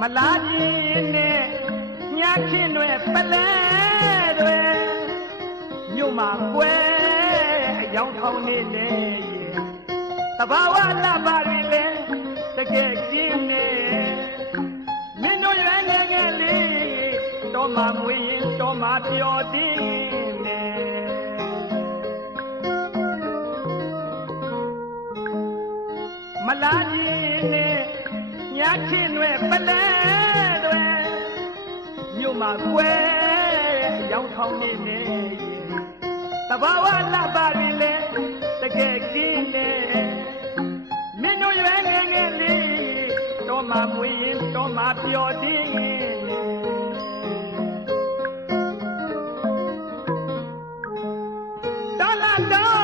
မလာခြင်းနဲ့ညချင်းတွေပလဲတွေမြို့မှာကွယ်အယောင်ထောင်းနေလေတဘာဝလာပါရီလေတကယ်ကျင်းနေမင်းတို့ရွယ်ငယ်ငယ်လေးတော့မှမွေးရင်တော့မှပျော်တင်းနေမလာခြင်းနဲ့ညချင်းတွေပလဲတွေမြို့မှာကွယ်ရောင်းထောင်းနေနေတဘာဝလာပါပြီလေတကယ်ကင်းနေမင်းတို့ရွယ်ငယ်ငယ်လေးတော့မှမွေးရင်တော့မှပျော်တင်းတော်လာတော့